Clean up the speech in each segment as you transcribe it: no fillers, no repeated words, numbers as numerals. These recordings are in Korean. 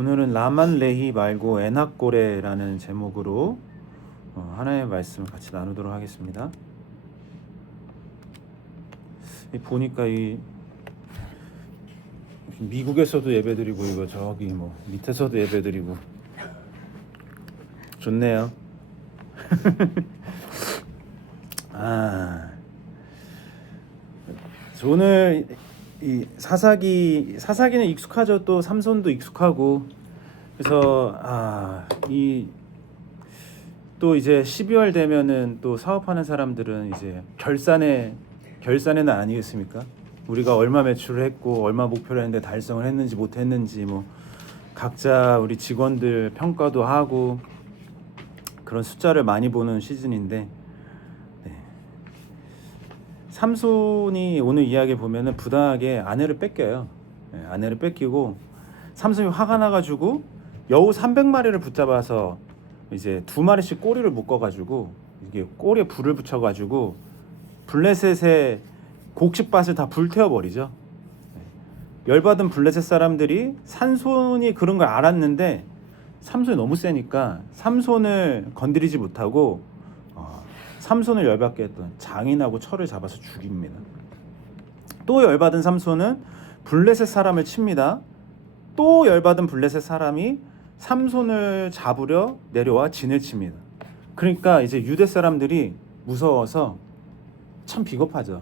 오늘은 라만 레히 말고 에낙고레라는 제목으로 하나의 말씀을 같이 나누도록 하겠습니다. 보니까 이 미국에서도 예배드리고 이거 저기 뭐 밑에서도 예배드리고 좋네요. 오늘 이 사사기는 익숙하죠. 또 삼손도 익숙하고 그래서 또 이제 12월 되면은 또 사업하는 사람들은 이제 결산의 날 아니겠습니까? 우리가 얼마 매출을 했고 얼마 목표를 했는데 달성을 했는지 못했는지 뭐 각자 우리 직원들 평가도 하고 그런 숫자를 많이 보는 시즌인데, 삼손이 오늘 이야기 보면은 부당하게 아내를 뺏겨요. 아내를 뺏기고 삼손이 화가 나가지고 여우 300마리를 붙잡아서 이제 2마리씩 꼬리를 묶어가지고 이게 꼬리에 불을 붙여가지고 블레셋의 곡식밭을 다 불태워버리죠. 열받은 블레셋 사람들이 삼손이 그런 걸 알았는데 삼손이 너무 세니까 삼손을 건드리지 못하고 삼손을 열받게 했던 장인하고 철을 잡아서 죽입니다. 또 열받은 삼손은 블레셋 사람을 칩니다. 또 열받은 블레셋 사람이 삼손을 잡으려 내려와 진을 칩니다. 그러니까 이제 유대 사람들이 무서워서 참 비겁하죠.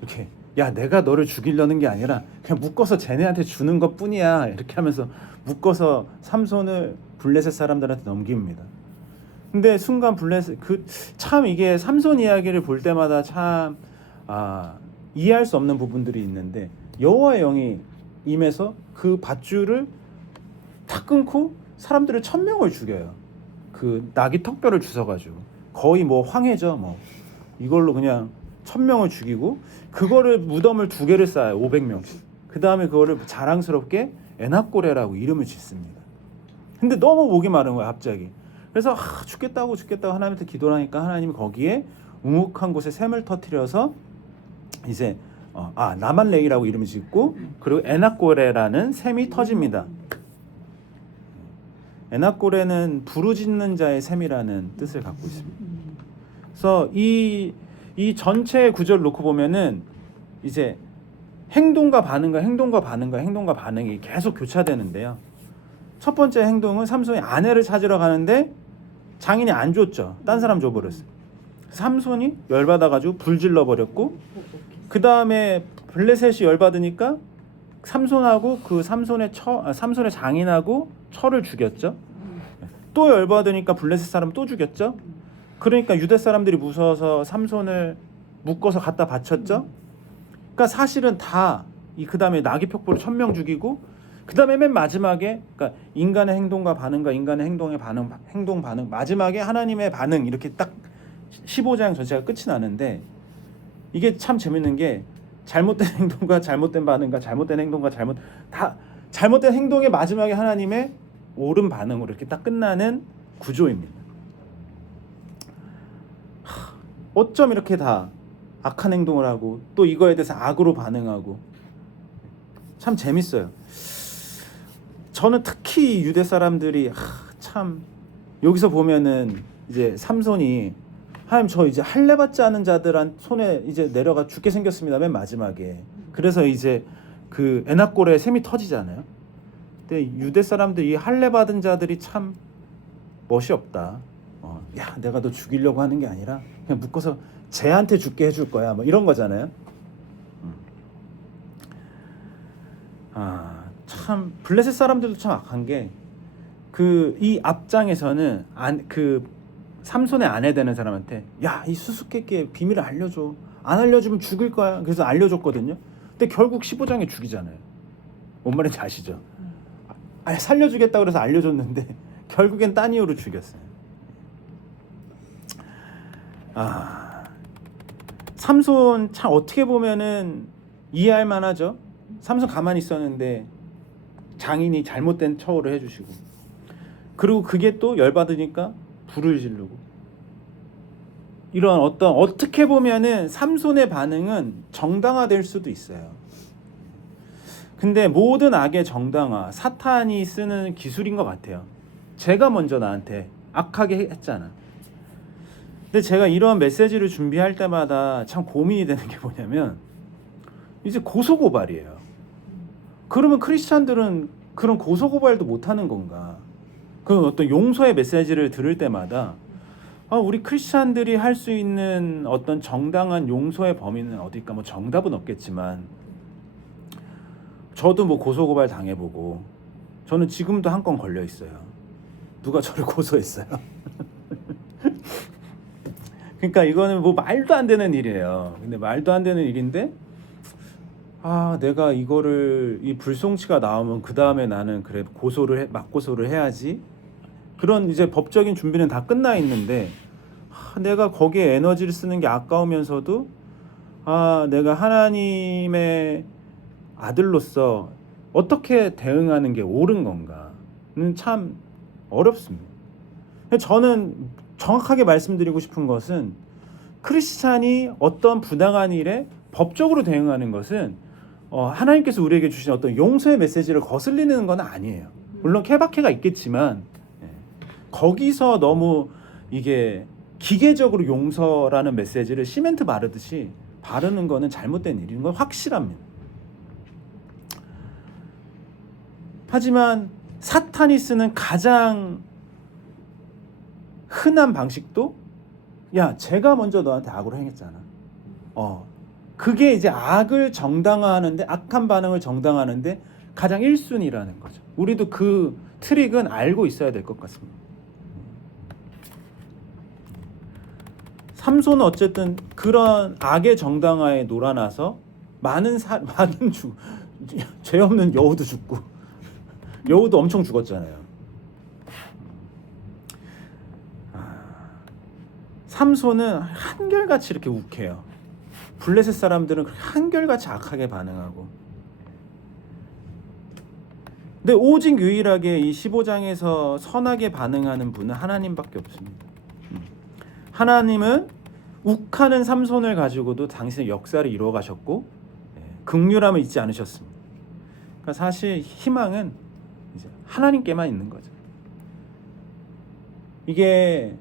이렇게 야 내가 너를 죽이려는 게 아니라 그냥 묶어서 쟤네한테 주는 것뿐이야 이렇게 하면서 묶어서 삼손을 블레셋 사람들한테 넘깁니다. 근데 순간 블레셋 참 이게 삼손 이야기를 볼 때마다 참 이해할 수 없는 부분들이 있는데 여호와의 영이 임해서 그 밧줄을 탁 끊고 사람들을 1000명을 죽여요. 그 나귀 턱뼈를 주워가지고 거의 뭐 황해죠. 뭐 이걸로 그냥 1000명을 죽이고 그거를 무덤을 2개를 쌓아요. 500명씩. 그 다음에 그거를 자랑스럽게 에낙고레라고 이름을 짓습니다. 근데 너무 목이 마른 거야 갑자기. 그래서 죽겠다고 하나님한테 기도를 하니까 하나님이 거기에 우묵한 곳에 샘을 터뜨려서 이제 라만 레히라고 이름을 짓고 그리고 에낙고레라는 샘이 터집니다. 에낙고레는 부르짖는 자의 샘이라는 뜻을 갖고 있습니다. 그래서 이 전체 구절을 놓고 보면은 이제 행동과 반응이 계속 교차되는데요. 첫 번째 행동은 삼손이 아내를 찾으러 가는데 장인이 안 줬죠. 딴 사람 줘버렸어요. 삼손이 열받아가지고 불질러 버렸고 그 다음에 블레셋이 열받으니까 삼손하고 그 삼손의 장인하고 철을 죽였죠. 또 열받으니까 블레셋 사람 또 죽였죠. 그러니까 유대 사람들이 무서워서 삼손을 묶어서 갖다 바쳤죠. 그러니까 사실은 다 그 다음에 나귀 벽보로 1000명 죽이고 그 다음에 맨 마지막에 그러니까 인간의 행동과 반응과 인간의 행동 반응 마지막에 하나님의 반응 이렇게 딱 15장 전체가 끝이 나는데 이게 참 재밌는 게 잘못된 행동과 잘못된 반응과 잘못된 행동과 잘못된 행동의 마지막에 하나님의 옳은 반응으로 이렇게 딱 끝나는 구조입니다. 어쩜 이렇게 다 악한 행동을 하고 또 이거에 대해서 악으로 반응하고 참 재밌어요. 저는 특히 유대 사람들이 참 여기서 보면은 이제 삼손이 하나님 저 이제 할례 받지 않은 자들한 손에 이제 내려가 죽게 생겼습니다. 맨 마지막에. 그래서 이제 그 에낙고레 샘이 터지잖아요. 근데 유대 사람들이 할례 받은 자들이 참 멋이 없다. 야 내가 너 죽이려고 하는 게 아니라 그냥 묶어서 쟤한테 죽게 해줄 거야. 뭐 이런 거잖아요. 참 블레셋 사람들도 참 악한 게 이 앞장에서는 그 삼손의 아내 되는 사람한테 야 이 수수께끼의 비밀을 알려줘. 안 알려주면 죽일 거야. 그래서 알려줬거든요. 근데 결국 15장에 죽이잖아요. 뭔 말인지 아시죠? 살려주겠다고 그래서 알려줬는데 결국엔 딴 이유로 죽였어요. 삼손 참 어떻게 보면은 이해할 만하죠. 삼손 가만히 있었는데 장인이 잘못된 처우를 해주시고 그리고 그게 또 열받으니까 불을 지르고 이런 어떻게 보면은 삼손의 반응은 정당화될 수도 있어요. 근데 모든 악의 정당화 사탄이 쓰는 기술인 것 같아요. 제가 먼저 나한테 악하게 했잖아. 근데 제가 이런 메시지를 준비할 때마다 참 고민이 되는 게 뭐냐면 이제 고소고발이에요. 그러면 크리스찬들은 그런 고소고발도 못하는 건가? 그 어떤 용서의 메시지를 들을 때마다 우리 크리스찬들이 할 수 있는 어떤 정당한 용서의 범위는 어딜까? 뭐 정답은 없겠지만 저도 뭐 고소고발 당해보고 저는 지금도 한 건 걸려 있어요. 누가 저를 고소했어요. 그러니까 이거는 뭐 말도 안 되는 일이에요. 근데 말도 안 되는 일인데 내가 이거를 이 불송치가 나오면 그 다음에 나는 그래 맞고소를 해야지. 그런 이제 법적인 준비는 다 끝나 있는데 내가 거기에 에너지를 쓰는 게 아까우면서도 내가 하나님의 아들로서 어떻게 대응하는 게 옳은 건가는 참 어렵습니다. 저는 정확하게 말씀드리고 싶은 것은 크리스찬이 어떤 부당한 일에 법적으로 대응하는 것은 하나님께서 우리에게 주신 어떤 용서의 메시지를 거슬리는 건 아니에요. 물론 케바케가 있겠지만 거기서 너무 이게 기계적으로 용서라는 메시지를 시멘트 바르듯이 바르는 거는 잘못된 일인 건 확실합니다. 하지만 사탄이 쓰는 가장 흔한 방식도 제가 먼저 너한테 악으로 행했잖아. 그게 이제 악을 정당화하는데 악한 반응을 정당화하는데 가장 1순위라는 거죠. 우리도 그 트릭은 알고 있어야 될 것 같습니다. 삼손은 어쨌든 그런 악의 정당화에 놀아나서 많은 죄 없는 여우도 죽고 여우도 엄청 죽었잖아요. 삼손은 한결같이 이렇게 욱해요. 블레셋 사람들은 한결같이 악하게 반응하고. 근데 오직 유일하게 이 15장에서 선하게 반응하는 분은 하나님밖에 없습니다. 하나님은 욱하는 삼손을 가지고도 당신의 역사를 이루어 가셨고 긍휼함을 잊지 않으셨습니다. 그러니까 사실 희망은 이제 하나님께만 있는 거죠. 이게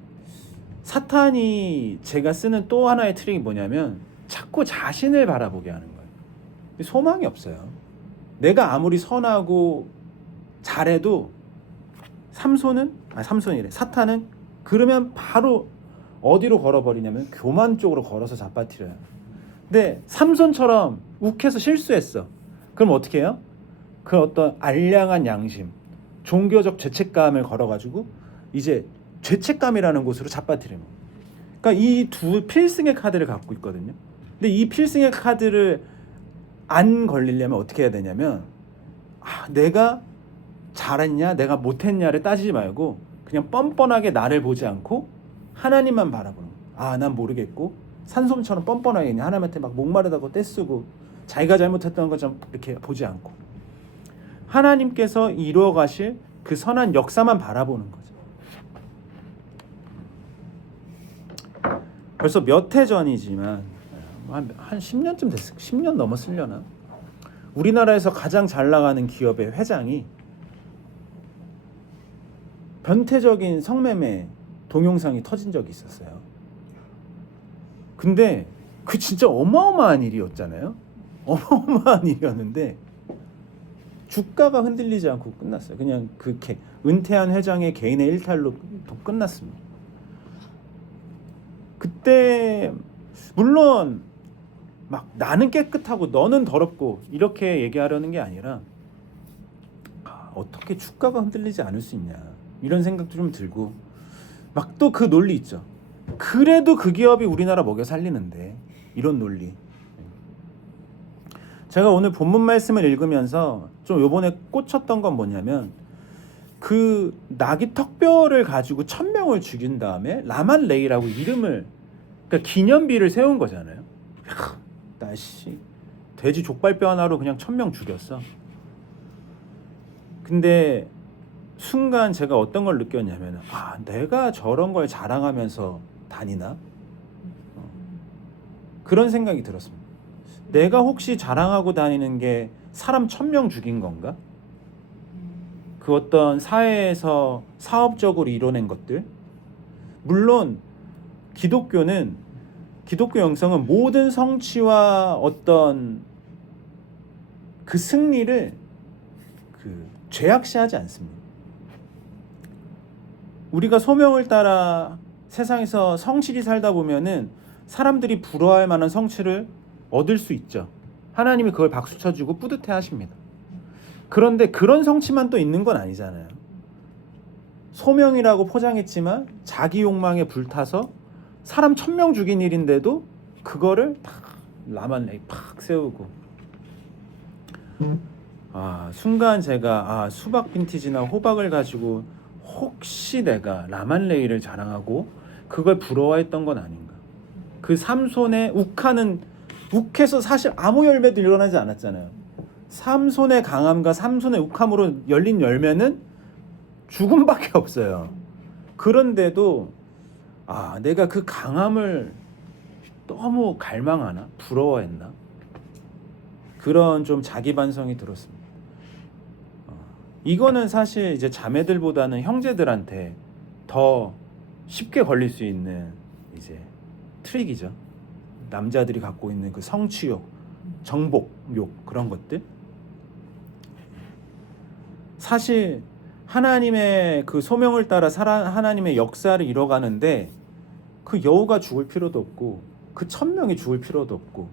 사탄이 제가 쓰는 또 하나의 트릭이 뭐냐면 자꾸 자신을 바라보게 하는 거예요. 소망이 없어요. 내가 아무리 선하고 잘해도 사탄은 그러면 바로 어디로 걸어버리냐면 교만 쪽으로 걸어서 잡아뜨려요. 근데 삼손처럼 욱해서 실수했어. 그럼 어떻게 해요? 그 어떤 알량한 양심, 종교적 죄책감을 걸어가지고 이제 죄책감이라는 곳으로 잡아뜨리는 거예요. 그러니까 이 두 필승의 카드를 갖고 있거든요. 근데 이 필승의 카드를 안 걸리려면 어떻게 해야 되냐면 내가 잘했냐 내가 못했냐를 따지지 말고 그냥 뻔뻔하게 나를 보지 않고 하나님만 바라보는 거예요. 난 모르겠고 산솜처럼 뻔뻔하게 그냥 하나님한테 막 목마르다고 떼쓰고 자기가 잘못했던 것처럼 이렇게 보지 않고 하나님께서 이루어 가실 그 선한 역사만 바라보는 거죠. 벌써 몇 해 전이지만 한 10년쯤 됐을 10년 넘었으려나? 우리나라에서 가장 잘 나가는 기업의 회장이 변태적인 성매매 동영상이 터진 적이 있었어요. 근데 그 진짜 어마어마한 일이었잖아요. 어마어마한 일이었는데 주가가 흔들리지 않고 끝났어요. 그냥 그 은퇴한 회장의 개인의 일탈로 끝났습니다. 그때 물론 막 나는 깨끗하고 너는 더럽고 이렇게 얘기하려는 게 아니라 어떻게 주가가 흔들리지 않을 수 있냐 이런 생각도 좀 들고 막 또 그 논리 있죠. 그래도 그 기업이 우리나라 먹여 살리는데 이런 논리. 제가 오늘 본문 말씀을 읽으면서 좀 요번에 꽂혔던 건 뭐냐면 그 나귀 턱뼈를 가지고 1000명을 죽인 다음에 라말레이라고 이름을 그러니까 기념비를 세운 거잖아요. 나씨 돼지 족발뼈 하나로 그냥 1000명 죽였어. 근데 순간 제가 어떤 걸 느꼈냐면 내가 저런 걸 자랑하면서 다니나? 그런 생각이 들었습니다. 내가 혹시 자랑하고 다니는 게 사람 1,000명 죽인 건가? 그 어떤 사회에서 사업적으로 이뤄낸 것들. 물론 기독교 영성은 모든 성취와 어떤 그 승리를 죄악시하지 않습니다. 우리가 소명을 따라 세상에서 성실히 살다 보면은 사람들이 부러워할 만한 성취를 얻을 수 있죠. 하나님이 그걸 박수 쳐주고 뿌듯해 하십니다. 그런데 그런 성취만 또 있는 건 아니잖아요. 소명이라고 포장했지만 자기 욕망에 불타서 사람 1,000명 죽인 일인데도 그거를 탁 라만레이 팍 세우고, 순간 제가 수박 빈티지나 호박을 가지고 혹시 내가 라만레이를 자랑하고 그걸 부러워했던 건 아닌가. 그 삼손의 욱해서 사실 아무 열매도 일어나지 않았잖아요. 삼손의 강함과 삼손의 욱함으로 열린 열매는 죽음밖에 없어요. 그런데도 내가 그 강함을 너무 갈망하나? 부러워했나? 그런 좀 자기 반성이 들었습니다. 이거는 사실 이제 자매들보다는 형제들한테 더 쉽게 걸릴 수 있는 이제 트릭이죠. 남자들이 갖고 있는 그 성취욕, 정복욕, 그런 것들. 사실 하나님의 그 소명을 따라 하나님의 역사를 이뤄가는데 그 여우가 죽을 필요도 없고 그 1,000명이 죽을 필요도 없고,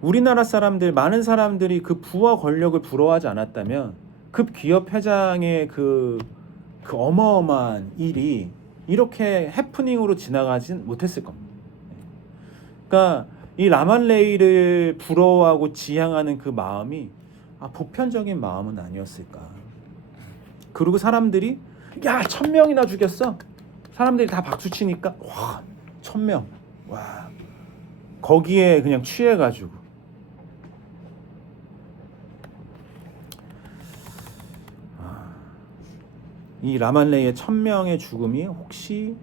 우리나라 사람들, 많은 사람들이 그 부와 권력을 부러워하지 않았다면 급 기업 회장의 그 어마어마한 일이 이렇게 해프닝으로 지나가진 못했을 겁니다. 그러니까 이 라만레이를 부러워하고 지향하는 그 마음이 보편적인 마음은 아니었을까. 그리고 사람들이 1,000명이나 죽였어. 사람들이 다 박수치니까 1,000명. 와, 거기에 그냥 취해가지고. 이 라만레이의 1,000명의 죽음이 혹시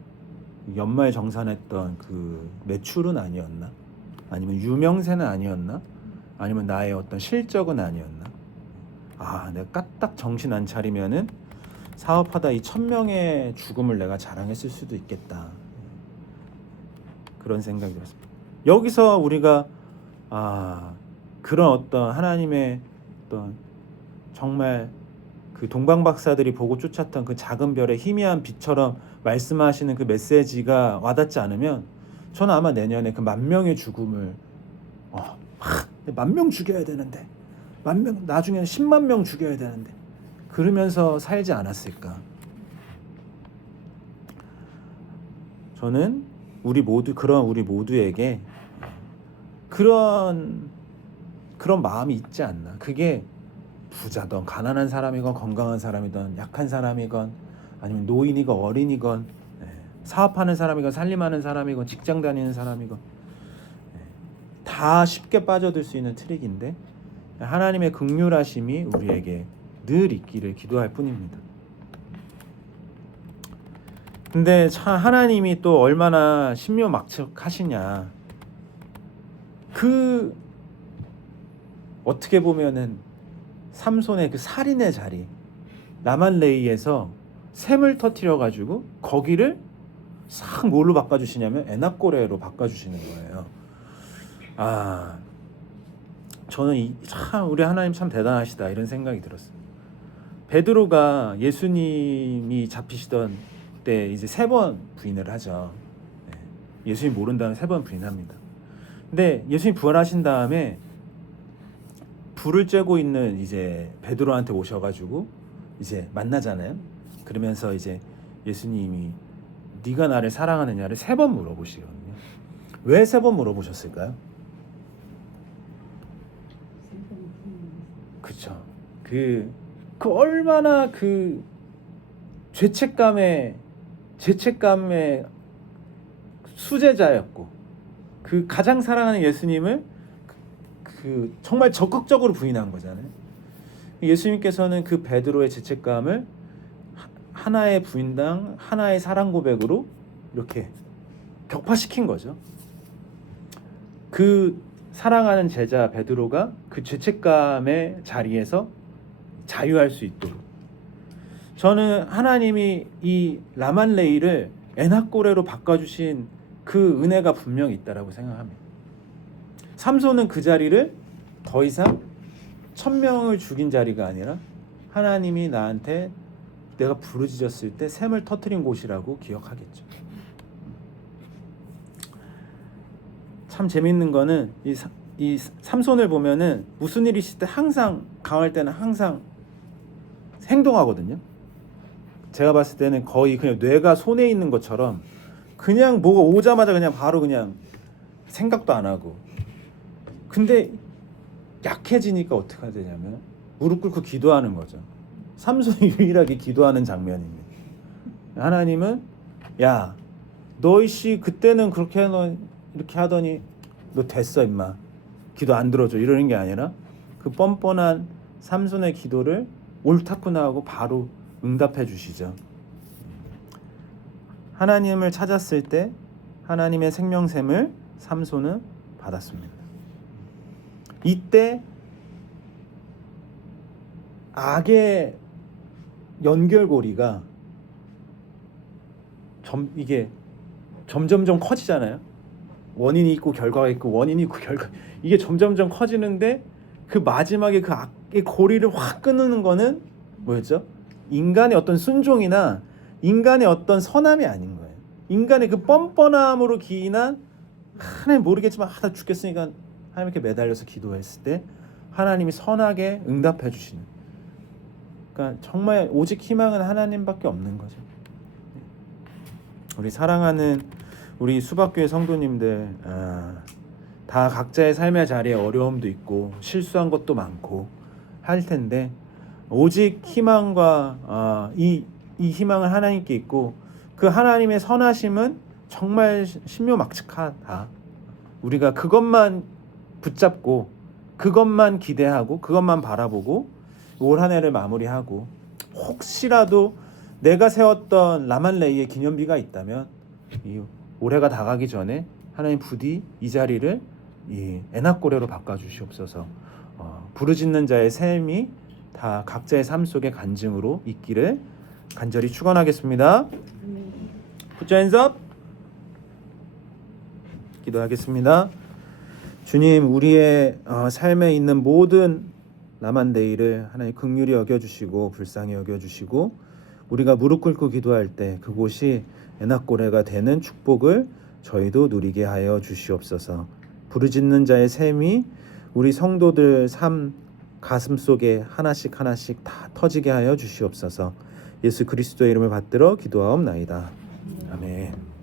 연말 정산했던 그 매출은 아니었나? 아니면 유명세는 아니었나? 아니면 나의 어떤 실적은 아니었나? 내가 까딱 정신 안 차리면은 사업하다 이 1,000명의 죽음을 내가 자랑했을 수도 있겠다. 그런 생각이 들었습니다. 여기서 우리가 그런 어떤 하나님의 어떤 정말 그 동방 박사들이 보고 쫓았던 그 작은 별의 희미한 빛처럼 말씀하시는 그 메시지가 와닿지 않으면 저는 아마 내년에 그 10,000명의 죽음을 10,000명 죽여야 되는데, 10,000명, 나중에는 10만 명 죽여야 되는데, 그러면서 살지 않았을까. 저는 우리 모두에게 그런 마음이 있지 않나. 그게 부자든 가난한 사람이건 건강한 사람이든 약한 사람이건 아니면 노인이건 어린이건 사업하는 사람이건 살림하는 사람이건 직장 다니는 사람이건 다 쉽게 빠져들 수 있는 트릭인데, 하나님의 긍휼하심이 우리에게 늘 있기를 기도할 뿐입니다. 근데 참 하나님이 또 얼마나 신묘막측하시냐. 어떻게 보면은 삼손의 그 살인의 자리, 라만레이에서 샘을 터뜨려 가지고 거기를 싹 뭘로 바꿔주시냐면 에나꼬레로 바꿔주시는 거예요. 저는 참 우리 하나님 참 대단하시다, 이런 생각이 들었어요. 베드로가 예수님이 잡히시던 때 이제 3번 부인을 하죠. 예수님 모른 다음에 3번 부인합니다. 근데 예수님 부활하신 다음에 불을 쬐고 있는 이제 베드로한테 오셔가지고 이제 만나잖아요. 그러면서 이제 예수님이 네가 나를 사랑하느냐를 3번 물어보시거든요. 왜 3번 물어보셨을까요? 그렇죠. 그 얼마나 그 죄책감의 수제자였고, 그 가장 사랑하는 예수님을 정말 적극적으로 부인한 거잖아요. 예수님께서는 그 베드로의 죄책감을 하나의 부인당 하나의 사랑 고백으로 이렇게 격파시킨 거죠. 그 사랑하는 제자 베드로가 그 죄책감의 자리에서 자유할 수 있도록. 저는 하나님이 이 라말레이를 에나꼬레로 바꿔주신 그 은혜가 분명히 있다라고 생각합니다. 삼손은 그 자리를 더 이상 1000명을 죽인 자리가 아니라 하나님이 나한테 내가 부르짖었을 때 샘을 터뜨린 곳이라고 기억하겠죠. 참 재밌는 거는 이 삼손을 보면은 무슨 일이 있을 때 항상 강할 때는 항상 행동하거든요. 제가 봤을 때는 거의 그냥 뇌가 손에 있는 것처럼 그냥 뭐가 오자마자 그냥 바로 그냥 생각도 안 하고. 근데 약해지니까 어떻게 되냐면 무릎 꿇고 기도하는 거죠. 삼손이 유일하게 기도하는 장면입니다. 하나님은 야, 너이씨 그때는 그렇게 이렇게 하더니 너 됐어 임마. 기도 안 들어줘 이러는 게 아니라 그 뻔뻔한 삼손의 기도를 옳다구나 하고 바로 응답해 주시죠. 하나님을 찾았을 때 하나님의 생명샘을 삼손은 받았습니다. 이때 악의 연결고리가 이게 점점점 커지잖아요. 원인이 있고 결과가 있고 원인이 있고 결과, 이게 점점점 커지는데 그 마지막에 그 악의 고리를 확 끊는 거는 뭐였죠? 인간의 어떤 순종이나 인간의 어떤 선함이 아닌 거예요. 인간의 그 뻔뻔함으로 기인한 하나님 모르겠지만 하다 죽겠으니까 하나님께 매달려서 기도했을 때 하나님이 선하게 응답해 주시는. 그러니까 정말 오직 희망은 하나님밖에 없는 거죠. 우리 사랑하는 우리 수박교회 성도님들, 다 각자의 삶의 자리에 어려움도 있고 실수한 것도 많고 할 텐데 오직 희망과 이 희망을 하나님께 있고 그 하나님의 선하심은 정말 신묘막측하다. 우리가 그것만 붙잡고 그것만 기대하고 그것만 바라보고 올 한 해를 마무리하고 혹시라도 내가 세웠던 라말레이의 기념비가 있다면 이 올해가 다가기 전에 하나님 부디 이 자리를 이 에나꼬레로 바꿔주시옵소서. 부르짖는 자의 샘이 다 각자의 삶 속에 간증으로 있기를 간절히 축원하겠습니다. Put your hands up. 기도하겠습니다. 주님, 우리의 삶에 있는 모든 라만데이를 하나님 긍휼히 여겨주시고 불쌍히 여겨주시고 우리가 무릎 꿇고 기도할 때 그곳이 에나꼬레가 되는 축복을 저희도 누리게 하여 주시옵소서. 부르짖는 자의 샘이 우리 성도들 삶 가슴 속에 하나씩 하나씩 다 터지게 하여 주시옵소서. 예수 그리스도의 이름을 받들어 기도하옵나이다. 아멘.